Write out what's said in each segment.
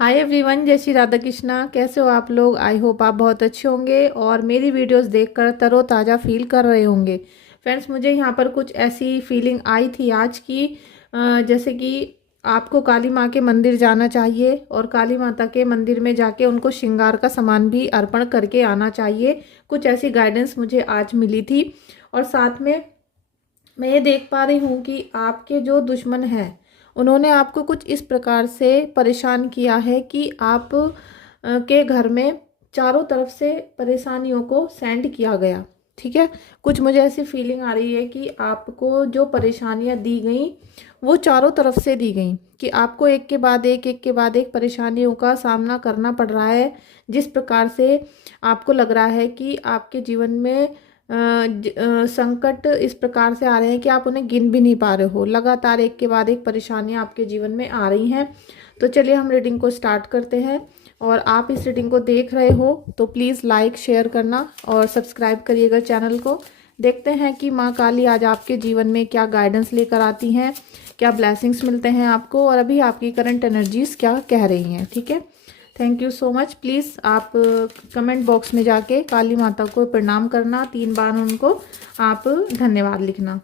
Hi everyone, जय श्री राधा कृष्णा। कैसे हो आप लोग? आई होप आप बहुत अच्छे होंगे और मेरी वीडियोस देखकर तरोताज़ा फील कर रहे होंगे। फ्रेंड्स, मुझे यहाँ पर कुछ ऐसी फीलिंग आई थी आज की, जैसे कि आपको काली माँ के मंदिर जाना चाहिए और काली माता के मंदिर में जाके उनको श्रृंगार का सामान भी अर्पण करके आना चाहिए। कुछ ऐसी गाइडेंस मुझे आज मिली थी। और साथ में मैं ये देख पा रही हूँ कि आपके जो दुश्मन हैं उन्होंने आपको कुछ इस प्रकार से परेशान किया है कि आप के घर में चारों तरफ से परेशानियों को सेंड किया गया। ठीक है, कुछ मुझे ऐसी फीलिंग आ रही है कि आपको जो परेशानियां दी गई वो चारों तरफ से दी गई, कि आपको एक के बाद एक परेशानियों का सामना करना पड़ रहा है। जिस प्रकार से आपको लग रहा है कि आपके जीवन में संकट इस प्रकार से आ रहे हैं कि आप उन्हें गिन भी नहीं पा रहे हो। लगातार एक के बाद एक परेशानियां आपके जीवन में आ रही हैं। तो चलिए हम रीडिंग को स्टार्ट करते हैं। और आप इस रीडिंग को देख रहे हो तो प्लीज़ लाइक शेयर करना और सब्सक्राइब करिएगा चैनल को। देखते हैं कि माँ काली आज आपके जीवन में क्या गाइडेंस लेकर आती हैं, क्या ब्लेसिंग्स मिलते हैं आपको, और अभी आपकी करंट एनर्जीज क्या कह रही हैं। ठीक है, thank you so much. Please आप कमेंट बॉक्स में जाके काली माता को प्रणाम करना, 3 बार उनको आप धन्यवाद लिखना।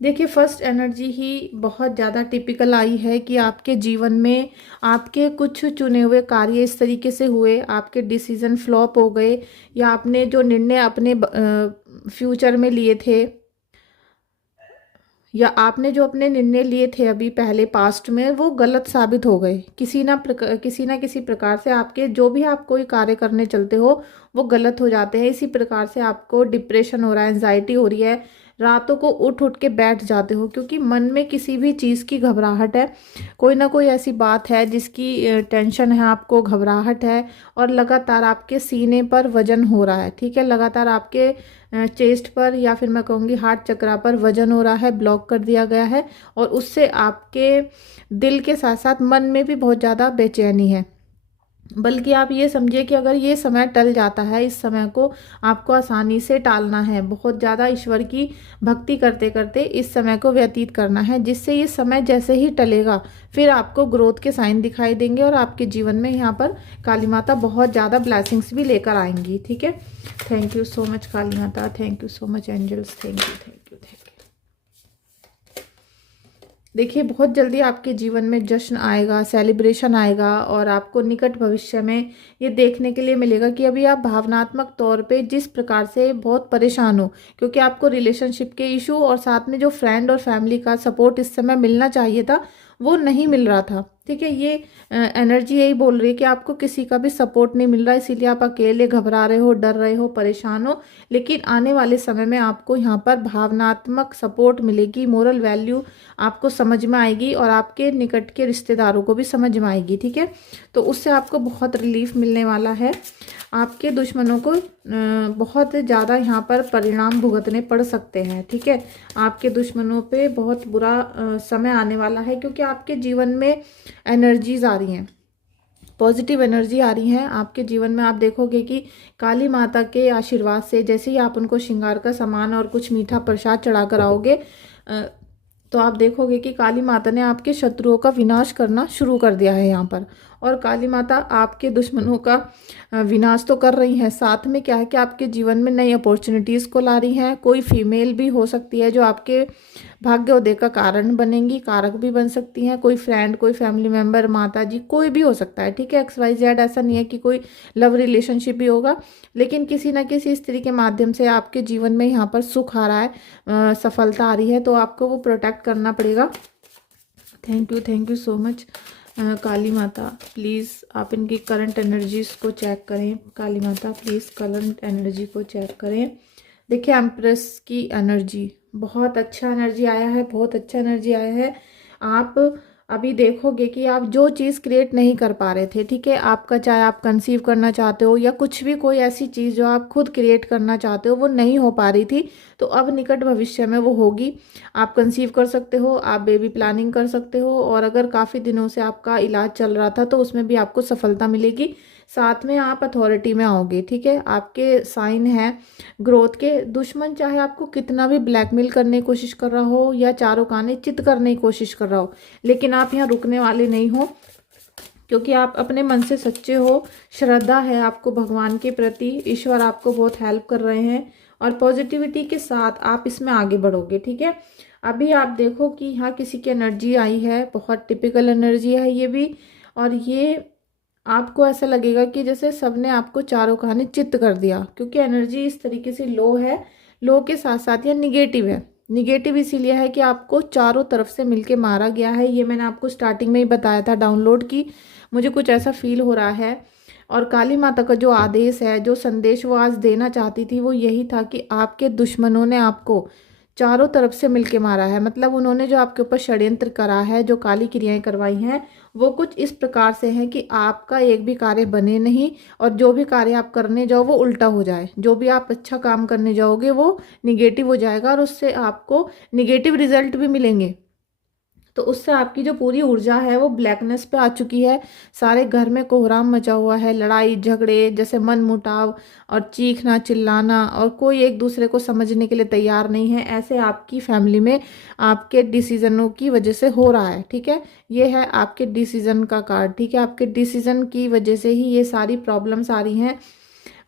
देखिए, फर्स्ट एनर्जी ही बहुत ज़्यादा टिपिकल आई है कि आपके जीवन में आपके कुछ चुने हुए कार्य इस तरीके से हुए, आपके डिसीजन फ्लॉप हो गए, या आपने जो निर्णय अपने फ्यूचर में लिए थे, या आपने जो अपने निर्णय लिए थे अभी पहले पास्ट में, वो गलत साबित हो गए। किसी ना किसी प्रकार से आपके जो भी आप कोई कार्य करने चलते हो वो गलत हो जाते हैं। इसी प्रकार से आपको डिप्रेशन हो रहा है, एंजाइटी हो रही है, रातों को उठ उठ के बैठ जाते हो क्योंकि मन में किसी भी चीज़ की घबराहट है। कोई ना कोई ऐसी बात है जिसकी टेंशन है, आपको घबराहट है, और लगातार आपके सीने पर वजन हो रहा है। ठीक है, लगातार आपके चेस्ट पर या फिर मैं कहूँगी हार्ट चक्रा पर वजन हो रहा है, ब्लॉक कर दिया गया है। और उससे आपके दिल के साथ साथ मन में भी बहुत ज़्यादा बेचैनी है। बल्कि आप ये समझिए कि अगर ये समय टल जाता है, इस समय को आपको आसानी से टालना है, बहुत ज़्यादा ईश्वर की भक्ति करते करते इस समय को व्यतीत करना है, जिससे ये समय जैसे ही टलेगा फिर आपको ग्रोथ के साइन दिखाई देंगे और आपके जीवन में यहाँ पर काली माता बहुत ज़्यादा ब्लेसिंग्स भी लेकर आएंगी। ठीक है, thank you so much Kali Mata, thank you so much angels, thank you thank you thank you. देखिए, बहुत जल्दी आपके जीवन में जश्न आएगा, सेलिब्रेशन आएगा, और आपको निकट भविष्य में ये देखने के लिए मिलेगा कि अभी आप भावनात्मक तौर पे जिस प्रकार से बहुत परेशान हो, क्योंकि आपको रिलेशनशिप के इशू और साथ में जो फ्रेंड और फैमिली का सपोर्ट इस समय मिलना चाहिए था वो नहीं मिल रहा था। ठीक है, ये एनर्जी यही बोल रही है कि आपको किसी का भी सपोर्ट नहीं मिल रहा, इसीलिए आप अकेले घबरा रहे हो, डर रहे हो, परेशान हो। लेकिन आने वाले समय में आपको यहाँ पर भावनात्मक सपोर्ट मिलेगी, मोरल वैल्यू आपको समझ में आएगी, और आपके निकट के रिश्तेदारों को भी समझ में आएगी। ठीक है, तो उससे आपको बहुत रिलीफ मिलने वाला है। आपके दुश्मनों को बहुत ज़्यादा यहाँ पर परिणाम भुगतने पड़ सकते हैं। ठीक है, आपके दुश्मनों पे बहुत बुरा समय आने वाला है, क्योंकि आपके जीवन में एनर्जीज आ रही हैं, पॉजिटिव एनर्जी आ रही है आपके जीवन में। आप देखोगे कि काली माता के आशीर्वाद से जैसे ही आप उनको श्रृंगार का सामान और कुछ मीठा प्रसाद चढ़ा कर आओगे, तो आप देखोगे कि काली माता ने आपके शत्रुओं का विनाश करना शुरू कर दिया है यहाँ पर। और काली माता आपके दुश्मनों का विनाश तो कर रही हैं, साथ में क्या है कि आपके जीवन में नई अपॉर्चुनिटीज़ को ला रही हैं। कोई फीमेल भी हो सकती है जो आपके भाग्योदय का कारण बनेंगी, कारक भी बन सकती हैं। कोई फ्रेंड, कोई फैमिली मेम्बर, माता जी, कोई भी हो सकता है। ठीक है, XYZ, ऐसा नहीं है कि कोई लव रिलेशनशिप भी होगा, लेकिन किसी ना किसी स्त्री के माध्यम से आपके जीवन में यहाँ पर सुख आ रहा है, सफलता आ रही है, तो आपको वो प्रोटेक्ट करना पड़ेगा। Thank you so much Kali माता। प्लीज़ आप इनकी करंट एनर्जीज को चेक करें। काली माता प्लीज़ करंट एनर्जी को चेक करें। देखिए, एम्प्रेस की एनर्जी, बहुत अच्छा एनर्जी आया है, बहुत अच्छा एनर्जी आया है। आप अभी देखोगे कि आप जो चीज़ क्रिएट नहीं कर पा रहे थे, ठीक है, आपका चाहे आप कंसीव करना चाहते हो या कुछ भी, कोई ऐसी चीज़ जो आप खुद क्रिएट करना चाहते हो वो नहीं हो पा रही थी, तो अब निकट भविष्य में वो होगी। आप कंसीव कर सकते हो, आप बेबी प्लानिंग कर सकते हो, और अगर काफ़ी दिनों से आपका इलाज चल रहा था तो उसमें भी आपको सफलता मिलेगी। साथ में आप अथॉरिटी में आओगे। ठीक है, आपके साइन है ग्रोथ के। दुश्मन चाहे आपको कितना भी ब्लैकमेल करने की कोशिश कर रहा हो या चारों काने चित करने की कोशिश कर रहा हो, लेकिन आप यहाँ रुकने वाले नहीं हो, क्योंकि आप अपने मन से सच्चे हो, श्रद्धा है आपको भगवान के प्रति, ईश्वर आपको बहुत हेल्प कर रहे हैं और पॉजिटिविटी के साथ आप इसमें आगे बढ़ोगे। ठीक है, अभी आप देखो कि यहाँ किसी की एनर्जी आई है, बहुत टिपिकल एनर्जी है ये भी, और ये आपको ऐसा लगेगा कि जैसे सबने आपको चारों कहानी चित्त कर दिया, क्योंकि एनर्जी इस तरीके से लो है, लो के साथ साथ यह निगेटिव है। निगेटिव इसीलिए है कि आपको चारों तरफ से मिलके मारा गया है, ये मैंने आपको स्टार्टिंग में ही बताया था डाउनलोड की, मुझे कुछ ऐसा फील हो रहा है। और काली माता का जो आदेश है, जो संदेश वो आज देना चाहती थी, वो यही था कि आपके दुश्मनों ने आपको चारों तरफ से मिलके मारा है। मतलब उन्होंने जो आपके ऊपर षड्यंत्र करा है, जो काली क्रियाएं करवाई हैं, वो कुछ इस प्रकार से हैं कि आपका एक भी कार्य बने नहीं, और जो भी कार्य आप करने जाओ वो उल्टा हो जाए। जो भी आप अच्छा काम करने जाओगे वो निगेटिव हो जाएगा और उससे आपको निगेटिव रिजल्ट भी मिलेंगे। तो उससे आपकी जो पूरी ऊर्जा है वो ब्लैकनेस पे आ चुकी है। सारे घर में कोहराम मचा हुआ है, लड़ाई झगड़े, जैसे मन मुटाव और चीखना चिल्लाना, और कोई एक दूसरे को समझने के लिए तैयार नहीं है। ऐसे आपकी फैमिली में आपके डिसीजनों की वजह से हो रहा है। ठीक है, ये है आपके डिसीजन का कार्ड। ठीक है, आपके डिसीजन की वजह से ही ये सारी प्रॉब्लम्स आ रही हैं।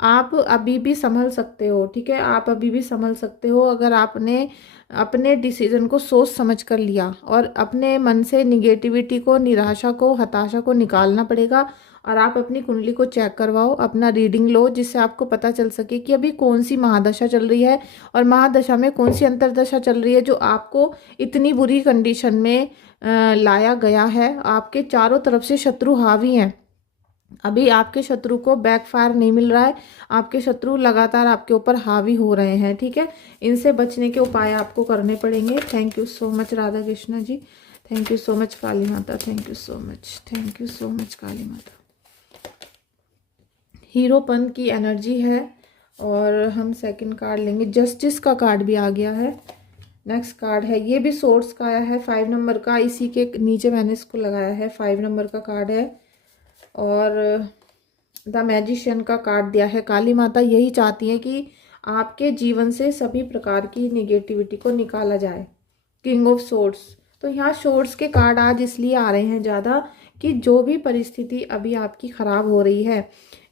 आप अभी भी संभल सकते हो। ठीक है, आप अभी भी संभल सकते हो अगर आपने अपने डिसीजन को सोच समझ कर लिया, और अपने मन से निगेटिविटी को, निराशा को, हताशा को निकालना पड़ेगा। और आप अपनी कुंडली को चेक करवाओ, अपना रीडिंग लो, जिससे आपको पता चल सके कि अभी कौन सी महादशा चल रही है और महादशा में कौन सी अंतरदशा चल रही है, जो आपको इतनी बुरी कंडीशन में लाया गया है। आपके चारों तरफ से शत्रु हावी हैं। अभी आपके शत्रु को बैकफायर नहीं मिल रहा है, आपके शत्रु लगातार आपके ऊपर हावी हो रहे हैं। ठीक है, इनसे बचने के उपाय आपको करने पड़ेंगे। Thank you so much Radha Krishna ji, thank you so much Kali Mata, thank you so much, thank you so much Kali Mata. हीरोपन की एनर्जी है, और हम सेकंड कार्ड लेंगे। जस्टिस का कार्ड भी आ गया है। नेक्स्ट कार्ड है, ये भी सोर्स का आया है, 5 नंबर का, इसी के नीचे मैंने इसको लगाया है, 5 नंबर का कार्ड है। और द मैजिशियन का कार्ड दिया है। काली माता यही चाहती है कि आपके जीवन से सभी प्रकार की निगेटिविटी को निकाला जाए। किंग ऑफ सोर्ड्स, तो यहाँ सोर्ड्स के कार्ड आज इसलिए आ रहे हैं ज़्यादा कि जो भी परिस्थिति अभी आपकी ख़राब हो रही है,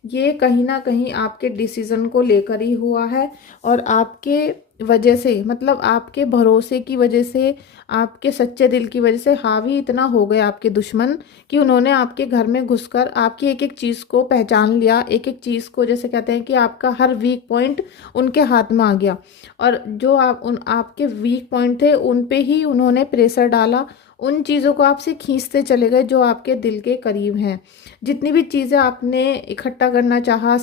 ये कहीं ना कहीं आपके डिसीज़न को लेकर ही हुआ है, और आपके वजह से, मतलब आपके भरोसे की वजह से, आपके सच्चे दिल की वजह से हावी इतना हो गए आपके दुश्मन कि उन्होंने आपके घर में घुसकर आपकी एक एक चीज़ को पहचान लिया। एक एक चीज़ को, जैसे कहते हैं कि आपका हर वीक पॉइंट उनके हाथ में आ गया, और जो आपके वीक पॉइंट थे उन पे ही उन्होंने प्रेशर डाला। उन चीज़ों को आपसे खींचते चले गए जो आपके दिल के करीब हैं। जितनी भी चीज़ें आपने इकट्ठा करना चाहा,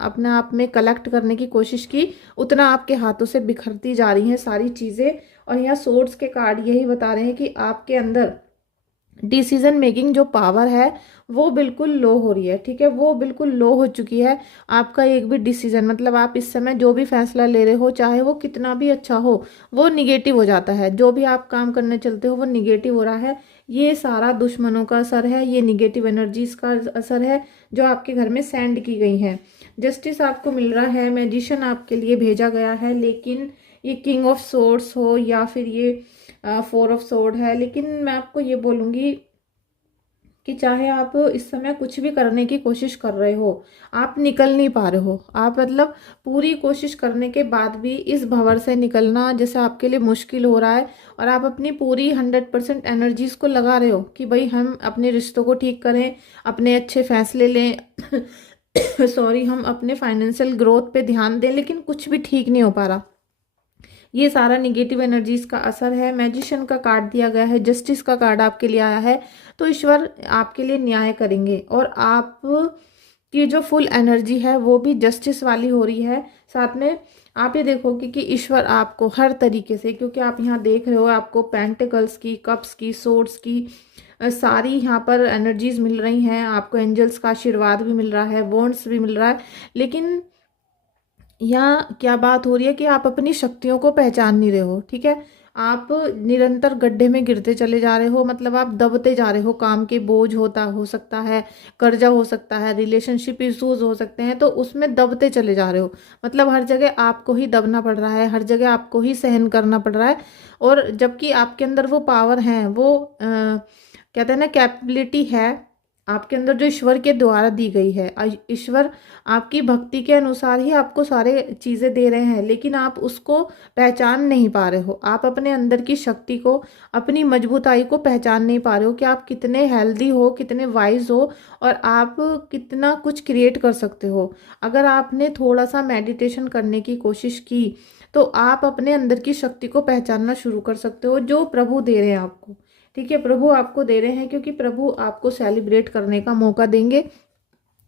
अपने आप में कलेक्ट करने की कोशिश की, उतना आपके हाथों से बिखरती जा रही हैं सारी चीज़ें। और यहाँ सोर्ड्स के कार्ड यही बता रहे हैं कि आपके अंदर डिसीजन मेकिंग जो पावर है वो बिल्कुल लो हो रही है। ठीक है, वो बिल्कुल लो हो चुकी है। आपका एक भी डिसीजन, मतलब आप इस समय जो भी फैसला ले रहे हो, चाहे वो कितना भी अच्छा हो, वो निगेटिव हो जाता है। जो भी आप काम करने चलते हो वो निगेटिव हो रहा है। ये सारा दुश्मनों का असर है, ये निगेटिव एनर्जीज का असर है जो आपके घर में सेंड की गई हैं। जस्टिस आपको मिल रहा है, मैजिशियन आपके लिए भेजा गया है, लेकिन ये किंग ऑफ सोर्ड्स हो या फिर ये 4 ऑफ सोर्ड है। लेकिन मैं आपको ये बोलूँगी कि चाहे आप इस समय कुछ भी करने की कोशिश कर रहे हो, आप निकल नहीं पा रहे हो। आप मतलब पूरी कोशिश करने के बाद भी इस भंवर से निकलना जैसे आपके लिए मुश्किल हो रहा है, और आप अपनी पूरी 100% एनर्जीज को लगा रहे हो कि भाई हम अपने रिश्तों को ठीक करें, अपने अच्छे फैसले लें सॉरी, हम अपने फाइनेंशियल ग्रोथ पे ध्यान दें, लेकिन कुछ भी ठीक नहीं हो पा रहा। ये सारा निगेटिव एनर्जीज का असर है। मैजिशियन का कार्ड दिया गया है, जस्टिस का कार्ड आपके लिए आया है, तो ईश्वर आपके लिए न्याय करेंगे, और आप की जो फुल एनर्जी है वो भी जस्टिस वाली हो रही है। साथ में आप ये देखोगे कि ईश्वर आपको हर तरीके से, क्योंकि आप यहाँ देख रहे हो आपको पेंटिकल्स की, कप्स की, सोर्ड्स की सारी यहाँ पर एनर्जीज मिल रही हैं। आपको एंजल्स का आशीर्वाद भी मिल रहा है, वॉन्ड्स भी मिल रहा है। लेकिन यहाँ क्या बात हो रही है कि आप अपनी शक्तियों को पहचान नहीं रहे हो। ठीक है, आप निरंतर गड्ढे में गिरते चले जा रहे हो, मतलब आप दबते जा रहे हो। काम के बोझ हो सकता है, कर्जा हो सकता है, रिलेशनशिप इश्यूज हो सकते हैं, तो उसमें दबते चले जा रहे हो। मतलब हर जगह आपको ही दबना पड़ रहा है, हर जगह आपको ही सहन करना पड़ रहा है। और जबकि आपके अंदर वो पावर है, वो कहते हैं ना, कैपेबिलिटी है, आपके अंदर जो ईश्वर के द्वारा दी गई है। ईश्वर आपकी भक्ति के अनुसार ही आपको सारे चीज़ें दे रहे हैं, लेकिन आप उसको पहचान नहीं पा रहे हो। आप अपने अंदर की शक्ति को, अपनी मजबूताई को पहचान नहीं पा रहे हो कि आप कितने हेल्दी हो, कितने वाइज हो और आप कितना कुछ क्रिएट कर सकते हो। अगर आपने थोड़ा सा मेडिटेशन करने की कोशिश की तो आप अपने अंदर की शक्ति को पहचानना शुरू कर सकते हो, जो प्रभु दे रहे हैं आपको। ठीक है, प्रभु आपको दे रहे हैं क्योंकि प्रभु आपको सेलिब्रेट करने का मौका देंगे।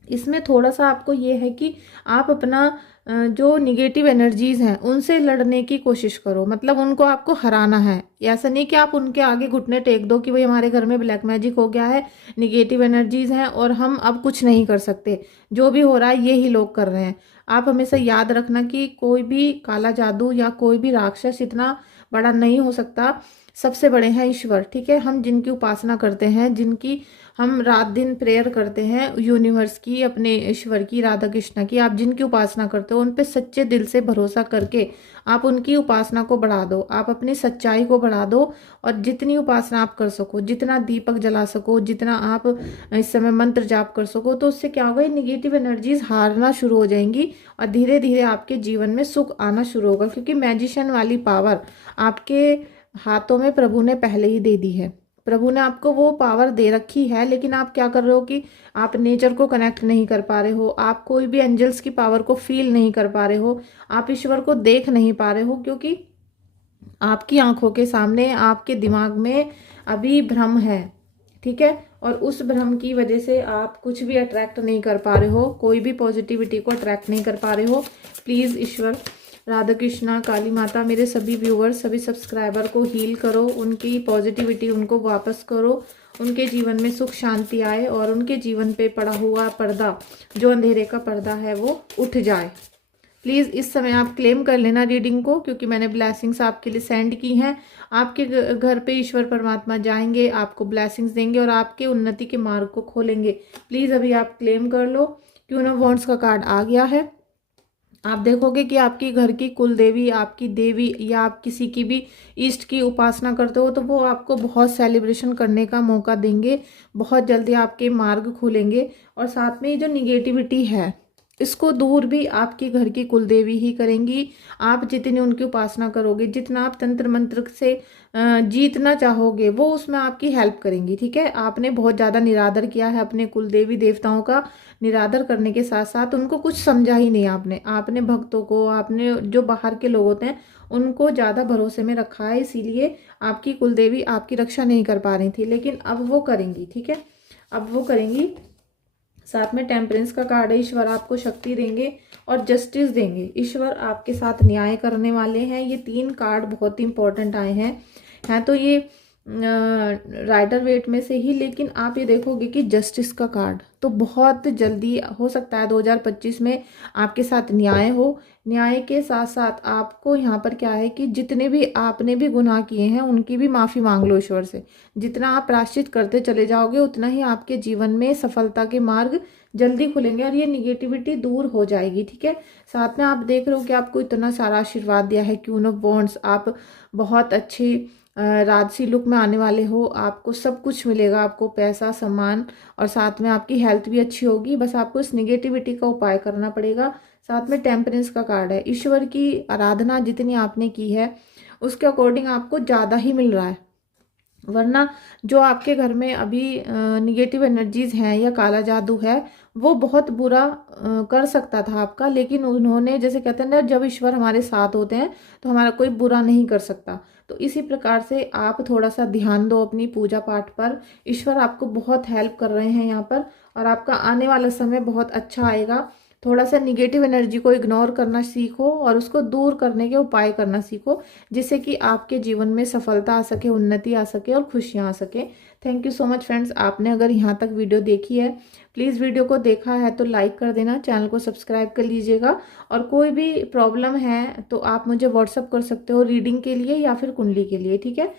इसमें थोड़ा सा आपको ये है कि आप अपना जो निगेटिव एनर्जीज हैं उनसे लड़ने की कोशिश करो, मतलब उनको आपको हराना है। ऐसा नहीं कि आप उनके आगे घुटने टेक दो कि भाई हमारे घर में ब्लैक मैजिक हो गया है, निगेटिव एनर्जीज हैं और हम अब कुछ नहीं कर सकते, जो भी हो रहा है ये ही लोग कर रहे हैं। आप हमेशा याद रखना कि कोई भी काला जादू या कोई भी राक्षस इतना बड़ा नहीं हो सकता। सबसे बड़े हैं ईश्वर। ठीक है, हम जिनकी उपासना करते हैं, जिनकी हम रात दिन प्रेयर करते हैं, यूनिवर्स की, अपने ईश्वर की, राधा कृष्ण की, आप जिनकी उपासना करते हो उन पे सच्चे दिल से भरोसा करके आप उनकी उपासना को बढ़ा दो, आप अपनी सच्चाई को बढ़ा दो। और जितनी उपासना आप कर सको, जितना दीपक जला सको, जितना आप इस समय मंत्र जाप कर सको, तो उससे क्या होगा, निगेटिव एनर्जीज हारना शुरू हो जाएंगी और धीरे धीरे आपके जीवन में सुख आना शुरू होगा। क्योंकि मैजिशियन वाली पावर आपके हाथों में प्रभु ने पहले ही दे दी है। प्रभु ने आपको वो पावर दे रखी है, लेकिन आप क्या कर रहे हो कि आप नेचर को कनेक्ट नहीं कर पा रहे हो, आप कोई भी एंजल्स की पावर को फील नहीं कर पा रहे हो, आप ईश्वर को देख नहीं पा रहे हो, क्योंकि आपकी आंखों के सामने, आपके दिमाग में अभी भ्रम है। ठीक है, और उस भ्रम की वजह से आप कुछ भी अट्रैक्ट नहीं कर पा रहे हो, कोई भी पॉजिटिविटी को अट्रैक्ट नहीं कर पा रहे हो। प्लीज़ ईश्वर, राधा कृष्णा, काली माता, मेरे सभी व्यूअर्स, सभी सब्सक्राइबर को हील करो, उनकी पॉजिटिविटी उनको वापस करो, उनके जीवन में सुख शांति आए और उनके जीवन पे पड़ा हुआ पर्दा, जो अंधेरे का पर्दा है, वो उठ जाए। प्लीज़ इस समय आप क्लेम कर लेना रीडिंग को, क्योंकि मैंने ब्लेसिंग्स आपके लिए सेंड की हैं। आपके घर पे ईश्वर परमात्मा जाएंगे, आपको ब्लेसिंग्स देंगे और आपके उन्नति के मार्ग को खोलेंगे। प्लीज़ अभी आप क्लेम कर लो। क्वीन ऑफ वॉन्ड्स का कार्ड आ गया है। आप देखोगे कि आपकी घर की कुल देवी, आपकी देवी, या आप किसी की भी ईष्ट की उपासना करते हो तो वो आपको बहुत सेलिब्रेशन करने का मौका देंगे। बहुत जल्दी आपके मार्ग खुलेंगे और साथ में ये जो निगेटिविटी है इसको दूर भी आपकी घर की कुल देवी ही करेंगी। आप जितनी उनकी उपासना करोगे, जितना आप तंत्र मंत्र से जीतना चाहोगे, वो उसमें आपकी हेल्प करेंगी। ठीक है, आपने बहुत ज़्यादा निरादर किया है अपने कुल देवी देवताओं का। निरादर करने के साथ साथ उनको कुछ समझा ही नहीं आपने भक्तों को, आपने जो बाहर के लोग होते हैं उनको ज़्यादा भरोसे में रखा है, इसीलिए आपकी कुलदेवी आपकी रक्षा नहीं कर पा रही थी, लेकिन अब वो करेंगी। ठीक है, अब वो करेंगी। साथ में टेम्परेंस का कार्ड है। ईश्वर आपको शक्ति देंगे और जस्टिस देंगे। ईश्वर आपके साथ न्याय करने वाले हैं। ये 3 कार्ड बहुत ही इंपॉर्टेंट आए हैं तो ये राइडर वेट में से ही, लेकिन आप ये देखोगे कि जस्टिस का कार्ड तो बहुत जल्दी हो सकता है 2025 में आपके साथ न्याय हो। न्याय के साथ साथ आपको यहाँ पर क्या है कि जितने भी आपने भी गुनाह किए हैं उनकी भी माफ़ी मांग लो ईश्वर से। जितना आप प्रायश्चित करते चले जाओगे उतना ही आपके जीवन में सफलता के मार्ग जल्दी खुलेंगे और ये निगेटिविटी दूर हो जाएगी। ठीक है, साथ में आप देख रहे हो कि आपको इतना सारा आशीर्वाद दिया है क्वीन ऑफ वॉन्ड्स। आप बहुत अच्छी राजसी लुक में आने वाले हो, आपको सब कुछ मिलेगा, आपको पैसा, सम्मान और साथ में आपकी हेल्थ भी अच्छी होगी। बस आपको इस निगेटिविटी का उपाय करना पड़ेगा। साथ में टेम्परेंस का कार्ड है। ईश्वर की आराधना जितनी आपने की है उसके अकॉर्डिंग आपको ज़्यादा ही मिल रहा है, वरना जो आपके घर में अभी निगेटिव एनर्जीज हैं या काला जादू है वो बहुत बुरा कर सकता था आपका, लेकिन उन्होंने, जैसे कहते हैं ना, जब ईश्वर हमारे साथ होते हैं तो हमारा कोई बुरा नहीं कर सकता। तो इसी प्रकार से आप थोड़ा सा ध्यान दो अपनी पूजा पाठ पर। ईश्वर आपको बहुत हेल्प कर रहे हैं यहाँ पर और आपका आने वाला समय बहुत अच्छा आएगा। थोड़ा सा निगेटिव एनर्जी को इग्नोर करना सीखो और उसको दूर करने के उपाय करना सीखो, जिससे कि आपके जीवन में सफलता आ सके, उन्नति आ सके और खुशियाँ आ सके। Thank you so much friends. आपने अगर यहाँ तक वीडियो देखी है, प्लीज़ वीडियो को देखा है तो लाइक कर देना, चैनल को सब्सक्राइब कर लीजिएगा। और कोई भी प्रॉब्लम है तो आप मुझे व्हाट्सअप कर सकते हो रीडिंग के लिए या फिर कुंडली के लिए। ठीक है,